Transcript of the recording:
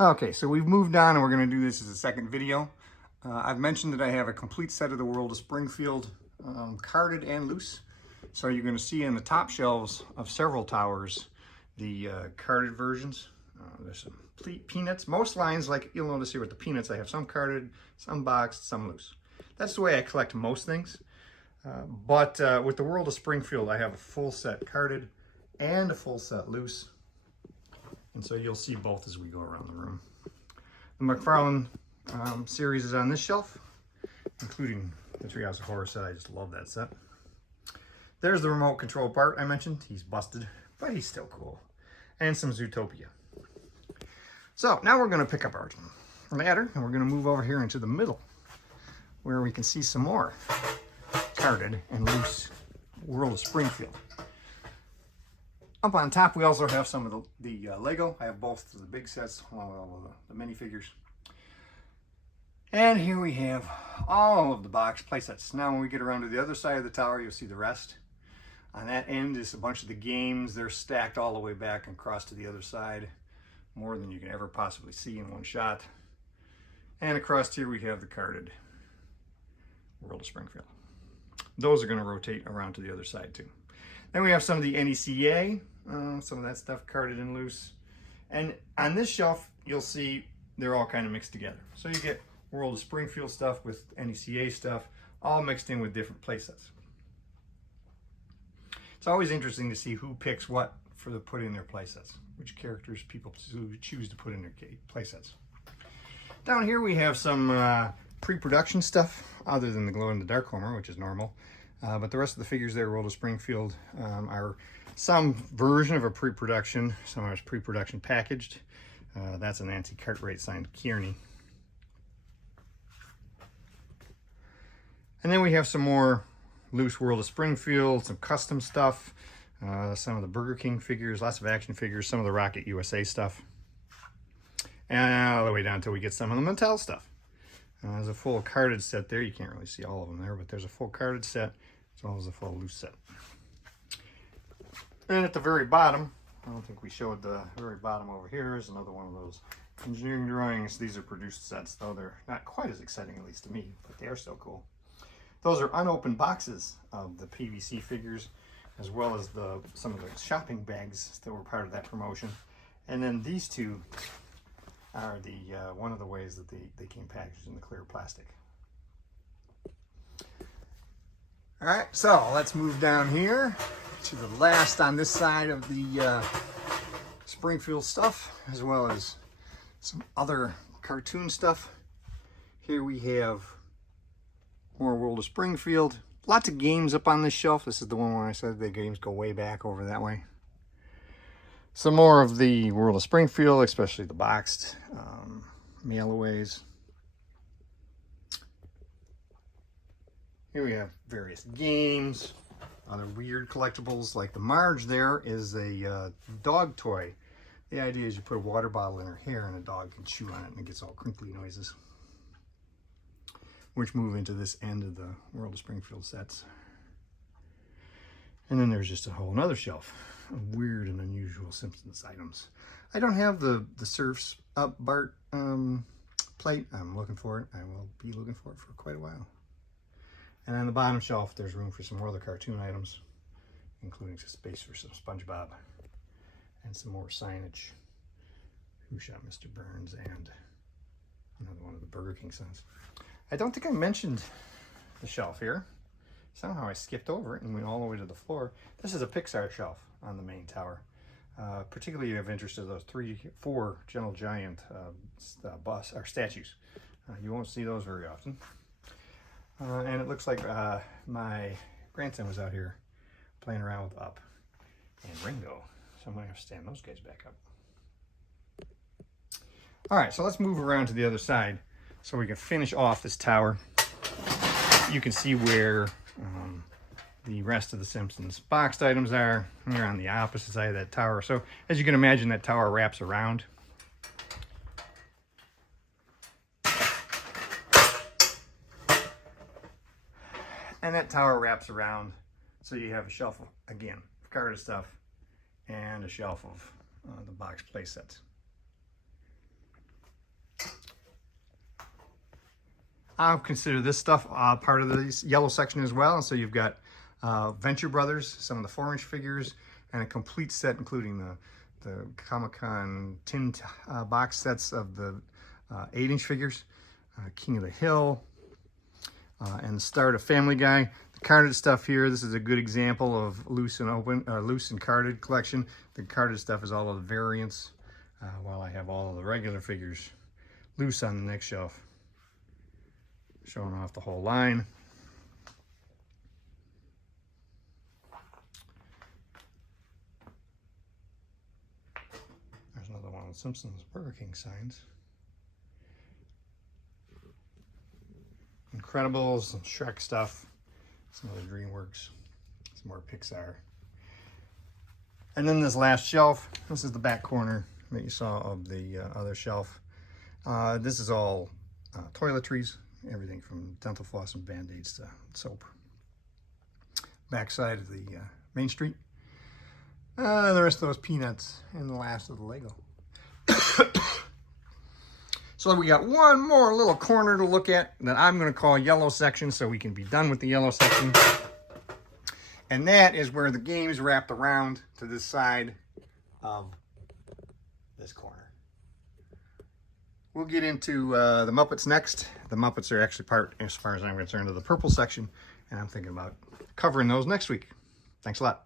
Okay, so we've moved on and we're going to do this as a second video. I've mentioned that I have a complete set of the World of Springfield carded and loose. So you're going to see in the top shelves of several towers the carded versions. There's some peanuts. Most lines, like you'll notice here with the peanuts, I have some carded, some boxed, some loose. That's the way I collect most things. But with the World of Springfield, I have a full set carded and a full set loose. And so you'll see both as we go around the room. The McFarlane series is on this shelf, including the Treehouse of Horror set. I just love that set. There's the remote control part I mentioned. He's busted, but he's still cool. And some Zootopia. So now we're going to pick up our ladder and we're going to move over here into the middle where we can see some more carded and loose World of Springfield. Up on top, we also have some of the Lego. I have both of the big sets, all of the minifigures. And here we have all of the box play sets. Now, when we get around to the other side of the tower, you'll see the rest. On that end is a bunch of the games. They're stacked all the way back and across to the other side. More than you can ever possibly see in one shot. And across here, we have the carded World of Springfield. Those are going to rotate around to the other side, too. Then we have some of the NECA, some of that stuff carded and loose. And on this shelf, you'll see they're all kind of mixed together. So you get World of Springfield stuff with NECA stuff, all mixed in with different play sets. It's always interesting to see who picks what for the put in their play sets, which characters people choose to put in their play sets. Down here we have some pre-production stuff, other than the glow-in-the-dark Homer, which is normal. But the rest of the figures there, World of Springfield, are some version of a pre-production. Some are pre-production packaged. That's a Nancy Cartwright signed Kearney. And then we have some more loose World of Springfield, some custom stuff, some of the Burger King figures, lots of action figures, some of the Rocket USA stuff. And all the way down until we get some of the Mattel stuff. There's a full carded set there. You can't really see all of them there, but there's a full carded set as well as a full loose set. And at the very bottom, I don't think we showed the very bottom over here, is another one of those engineering drawings. These are produced sets, though they're not quite as exciting, at least to me, but they are still cool. Those are unopened boxes of the PVC figures, as well as some of the shopping bags that were part of that promotion. And then these two are one of the ways that they came packaged in the clear plastic. All right, so let's move down here to the last on this side of the Springfield stuff, as well as some other cartoon stuff. Here we have more World of Springfield. Lots of games up on this shelf. This is the one where I said the games go way back over that way. Some more of the World of Springfield, especially the boxed mail-aways. Here we have various games, other weird collectibles, like the Marge there is a dog toy. The idea is you put a water bottle in her hair and a dog can chew on it and it gets all crinkly noises, which move into this end of the World of Springfield sets. And then there's just a whole another shelf of weird and unusual Simpsons items. I don't have the Surf's Up Bart plate. I'm looking for it. I will be looking for it for quite a while. And on the bottom shelf, there's room for some more other cartoon items, including some space for some SpongeBob and some more signage. Who Shot Mr. Burns and another one of the Burger King signs. I don't think I mentioned the shelf here. Somehow I skipped over it and went all the way to the floor. This is a Pixar shelf on the main tower. Particularly of interest to those 4 Gentle Giant statues. You won't see those very often. And it looks like my grandson was out here playing around with Up and Ringo. So I'm going to have to stand those guys back up. All right, so let's move around to the other side so we can finish off this tower. You can see where the rest of the Simpsons boxed items are. They're on the opposite side of that tower. So as you can imagine, that tower wraps around. And that tower wraps around. So you have a shelf of, again, carded stuff and a shelf of the box play sets. I consider this stuff part of the yellow section as well. And so you've got Venture Brothers, some of the 4-inch figures, and a complete set including the Comic-Con tin box sets of the 8-inch figures, King of the Hill, and the start of Family Guy. The carded stuff here, this is a good example of loose and carded collection. The carded stuff is all of the variants, while I have all of the regular figures loose on the next shelf, showing off the whole line. There's another one of the Simpsons Burger King signs. Incredibles, some Shrek stuff, some other DreamWorks, some more Pixar. And then this last shelf, this is the back corner that you saw of the other shelf. This is all toiletries, everything from dental floss and Band-Aids to soap. Backside of the Main Street. The rest of those peanuts and the last of the Lego. So we got one more little corner to look at that I'm going to call yellow section, so we can be done with the yellow section. And that is where the game's wrapped around to this side of this corner. We'll get into the Muppets next. The Muppets are actually part, as far as I'm concerned, of the purple section, and I'm thinking about covering those next week. Thanks a lot.